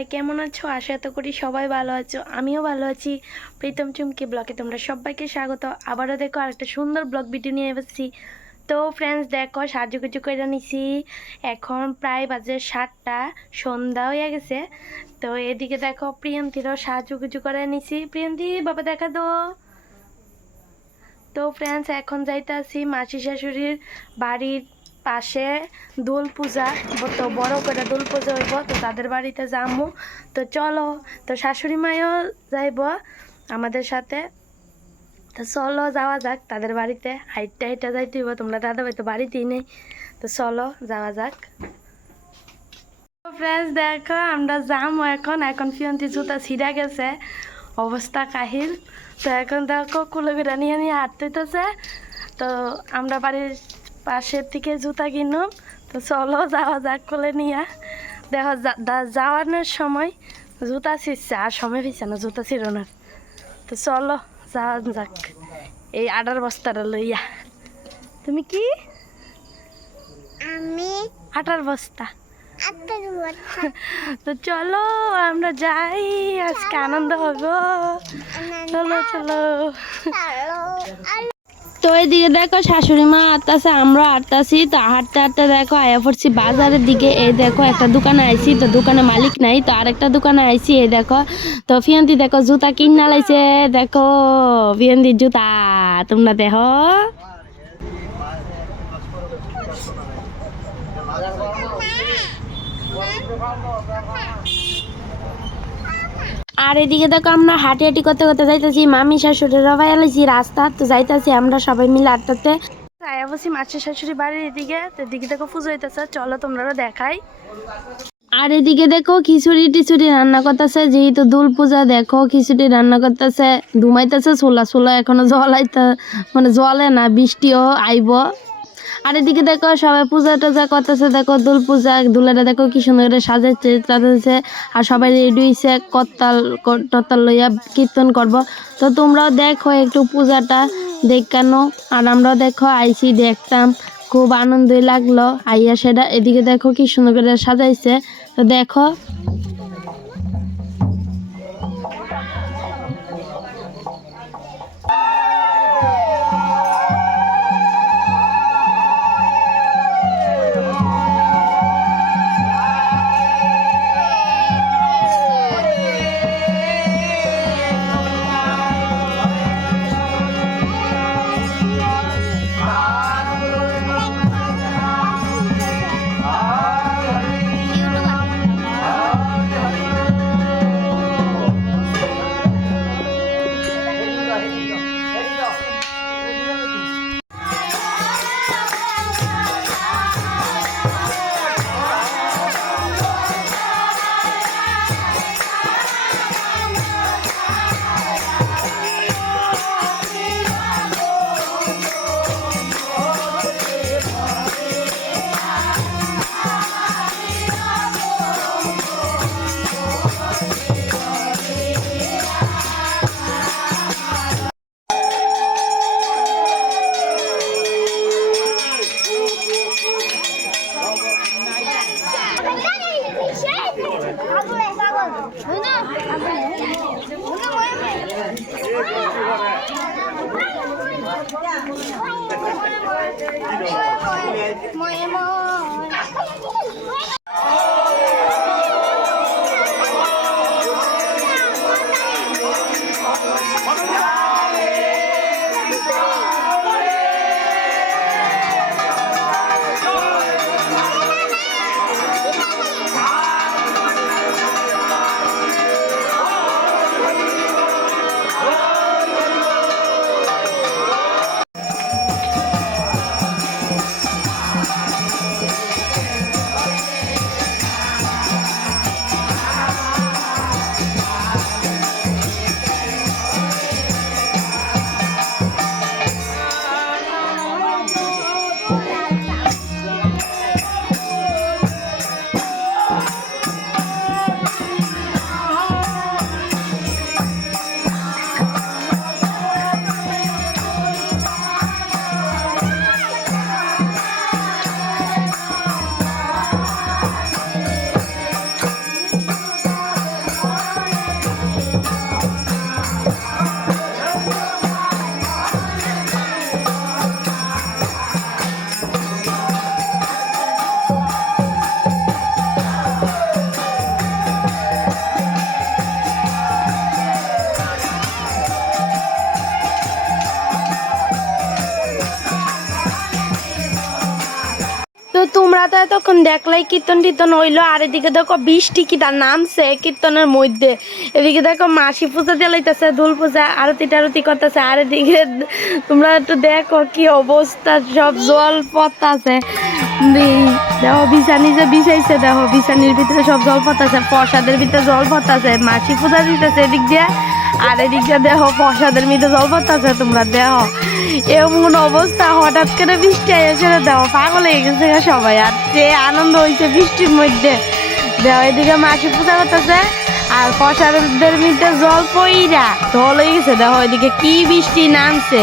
সবাই কেমন আছো? আশা তো করি সবাই ভালো আছো। আমিও ভালো আছি। প্রীতম চুমকি ব্লগে তোমরা সবাইকে স্বাগত। আবারও দেখো আরেকটা সুন্দর ব্লগ ভিডিও নিয়ে এসেছি। তো ফ্রেন্ডস দেখো সাহায্য কিছু করে নিছি। এখন প্রায় বাজে সাতটা, সন্ধ্যা হয়ে গেছে। তো এদিকে দেখো প্রিয়ন্তীরও সাহায্য কিছু করে নিছি। প্রিয়ন্তী, বাবা দেখা দো। তো ফ্রেন্ডস এখন যাইতে আছি মাসি শাশুড়ির বাড়ির পাশে দোল পূজা, তো বড় করে দোল পূজা হইব, তো তাদের বাড়িতে যাব তো চলো, তো শাশুড়ি মায়ও যাইব আমাদের সাথে। তো চলো, যাওয়া যাক তাদের বাড়িতে। হাইটটা হাইটটা যাইতে হইব, তোমরা দাদা ভাই তো বাড়িতেই নেই। তো চলো, যাওয়া যাক। ফ্রেন্ডস দেখো, আমরা যাব এখন। এখন ফিয়ন্তি জুতা ছিঁড়া গেছে। অবস্থা কাহিল। তো এখন দেখো কুলোগুলা নিয়ে নিয়ে হাঁটতেছে তো আমরা বাড়ির পাশের থেকে জুতা কিনুম। তো চলো যাওয়া যাক কোলে নিয়া। দেখো যাওয়ানোর সময় জুতা ছিঁড়ছে আর সময় হয়েছে না জুতা ছিঁড়ানোর। তো চলো যাওয়া যাক। এই আডার বস্তাটা লইয়া। তুমি কি? আমি আটার বস্তা। তো চলো আমরা যাই। আজকে আনন্দ হবে। চলো। চলো। তো এদিকে দেখো শাশুড়ি মা আটতাছে আমরা আটতাছি, তো হাঁটতে হাঁটতে দেখো আয়া পড়ছি বাজারের দিকে। এই দেখো একটা দোকানে আইছি, তো দোকানে মালিক নাই, তো আরেকটা দোকানে আইছি, এই দেখো। তো ফিয়ান্তি দেখো জুতা কিনা লাইছে, দেখো ফিয়ন্তির জুতা, তোমরা দেখো। আর এদিকে দেখো আমরা হাঁটি হাঁটি করতে করতে যাইতেছি মামি শাশুড়ি রবাই এলাইছি রাস্তা তো যাইতেছি আমরা সবাই মিলে আটটাতে আয়া বসি মাছের শাশুড়ি বাড়ির এদিকে তো এদিকে দেখো পুজো হইতেছে চলো তোমরা দেখাই। আর এদিকে দেখো খিচুড়ি টিচুড়ি রান্না করতেছে যেহেতু দুল পূজা দেখো খিচুড়ি রান্না করতেছে ধুমাইতেছে ছোলা ছোলা এখনও জলাইতে মানে জলে না বৃষ্টিও আইব। আর এদিকে দেখো সবাই পূজা টুজা করতেছে, দেখো দুল পূজা, দুলেরা দেখো কি সুন্দর করে সাজাচ্ছে আর সবাই রেডি হয়েছে কত্তাল ক- টত্তাল লইয়া কীর্তন করব। তো তোমরাও দেখো একটু পূজাটা দেখানো। আর আমরাও দেখো আইসি দেখতাম। খুব আনন্দই লাগল। আইয়া সেটা এদিকে দেখো কি সুন্দর করে সাজাইছে। তো দেখো Moemo. তোমরা তো এতক্ষণ দেখলাই কীর্তন টীর্তন হইল, আর এদিকে দেখো বৃষ্টি কি তার নামছে কীর্তনের মধ্যে। এদিকে দেখো মাসি পূজা দিলাইতেছে দুল পূজা, আরতি টারতি করতেছে, আর এদিকে তোমরা একটু দেখো কি অবস্থা, সব জল পড়তাছে। দেখো বিছানি যে বিছাইছে, দেখো বিছানির ভিতরে সব জল পড়তাছে, প্রসাদের ভিতরে জল পড়তাছে, মাসি পূজা দিতেছে এদিক দিয়ে, আর এদিক দিয়ে দেখো প্রসাদের ভিতরে জল পড়তাছে তোমরা দেখো। এমন অবস্থা, হঠাৎ করে বৃষ্টি এসে দেখো পাগল হয়ে গেছে সবাই। আর যে আনন্দ হয়েছে বৃষ্টির মধ্যে। দেখো এদিকে মাসি পূজা করতেছে, আর প্রসাদের মধ্যে জল পইরা জল হয়ে গেছে। দেখো এদিকে কি বৃষ্টি নামছে।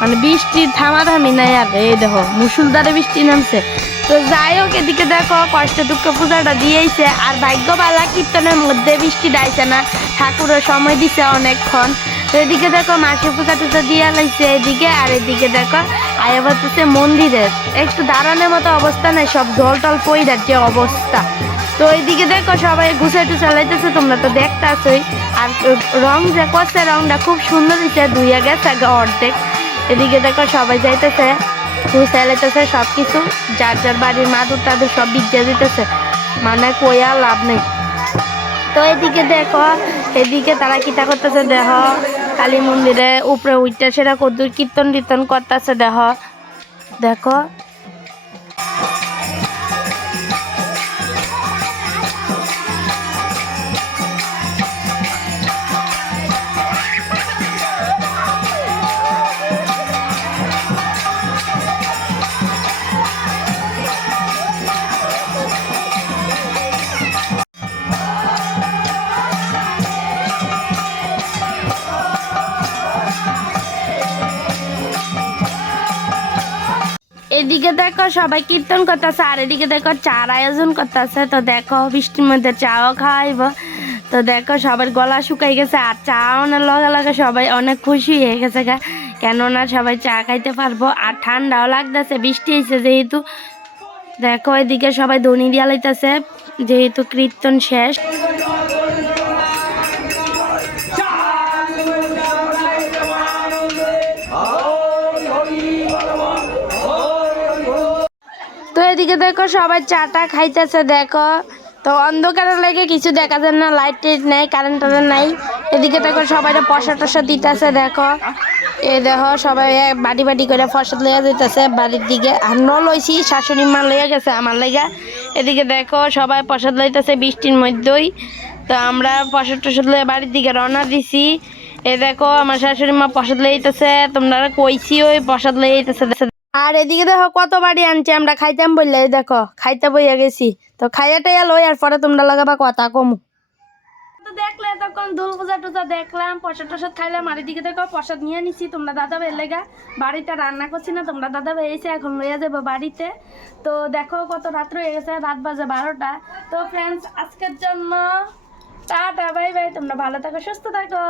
মানে বৃষ্টির থামাথামি নাই আর, এই দেখো মুসুলধারে বৃষ্টি নামছে। তো যাই হোক, এদিকে দেখো, কষ্ট দুঃখ পূজাটা দিয়েছে আর ভাগ্য বালা কীর্তনের মধ্যে বৃষ্টি ডাইছে না। ঠাকুরের সময় দিছে অনেকক্ষণ। এদিকে দেখো মাসি পূজা টুজা দিয়া লাইছে এদিকে, আর এদিকে দেখো আয়া বলতেছে মন্দিরের। একটু দাঁড়ানোর মতো অবস্থা নেই, সব জল টল পইরার যে অবস্থা। তো এইদিকে দেখো সবাই গুছাই টুছা লাইতেছে, তোমরা তো দেখতে আসোই আর রং যে করছে, রংটা খুব সুন্দর হয়েছে ধুইয়া গেছে অর্ধেক। এদিকে দেখো সবাই যাইতেছে গুছাই লাইতেছে সব কিছু যার যার বাড়ির মাদুর টাদুর সব বিজ্ঞা দিতেছে। মানে কইয়া লাভ নেই। তো এদিকে দেখো, এদিকে তারা কিতা করতেছে দেহ কালী মন্দিরে উপরে উঠতে সেটা কদ্দুর কীর্তন টীর্তন করতেছে দেখ দেখো। দেখো, সবাই কীর্তন করতেছে, আর এদিকে দেখো চার আয়োজন করতেছে। তো দেখো, বৃষ্টির মধ্যে চাও খাইব। তো দেখো, সবার গলা শুকাই গেছে, আর চা না লগে লগে সবাই অনেক খুশি হয়ে গেছে গা। কেননা সবাই চা খাইতে পারব, আর ঠান্ডাও লাগতেছে, বৃষ্টি হয়েছে যেহেতু। দেখো, এদিকে সবাই ধনী দিয়া লাইতেছে, যেহেতু কীর্তন শেষ। তো এদিকে দেখো সবাই চাটা খাইতেছে, দেখো। তো অন্ধকারের লাগে কিছু দেখা যায় না লাইট টাইট নাই কারেন্ট টারেন্ট নাই। এদিকে দেখো সবাই পয়সা টসা দিতেছে, দেখো। এ দেখো সবাই বাড়ি বাড়ি করে প্রসাদ লইয়া যেতেছে বাড়ির দিকে। আমরা লইছি, শাশুড়ি মা লইয়া গেছে আমার লেগা। এদিকে দেখো সবাই প্রসাদ লইতেছে বৃষ্টির মধ্যেই। তো আমরা প্রসাদ টসাদ লইয়া বাড়ির দিকে রওনা দিছি। এ দেখো আমার শাশুড়ি মা প্রসাদ লইতেছে, তোমরা কইছি ওই প্রসাদ লইতেছে আর এদিকে দেখো কত বাড়ি আনছি, আমরা খাইতাম বললে দেখো, খাইতে বইয়া গেছি। তো খাইয়া টাইয়া লই, আর পরে তোমরা লাগাবা কথা, কমু। দেখলে তখন দুল পূজা টুজা দেখলাম, প্রসাদ টসাদ খাইলাম, আর এদিকে দেখো প্রসাদ নিয়ে নিছি, তোমরা দাদা ভাই লেগা। বাড়িতে রান্না করছি না, তোমরা দাদা ভাই এসে এখন লইয়া যাব বাড়িতে। তো দেখো কত রাত্র হয়ে গেছে, রাত বাজে বারোটা। তো ফ্রেন্ডস আজকের জন্য টাটা, বাই বাই, তোমরা ভালো থাকো, সুস্থ থাকো।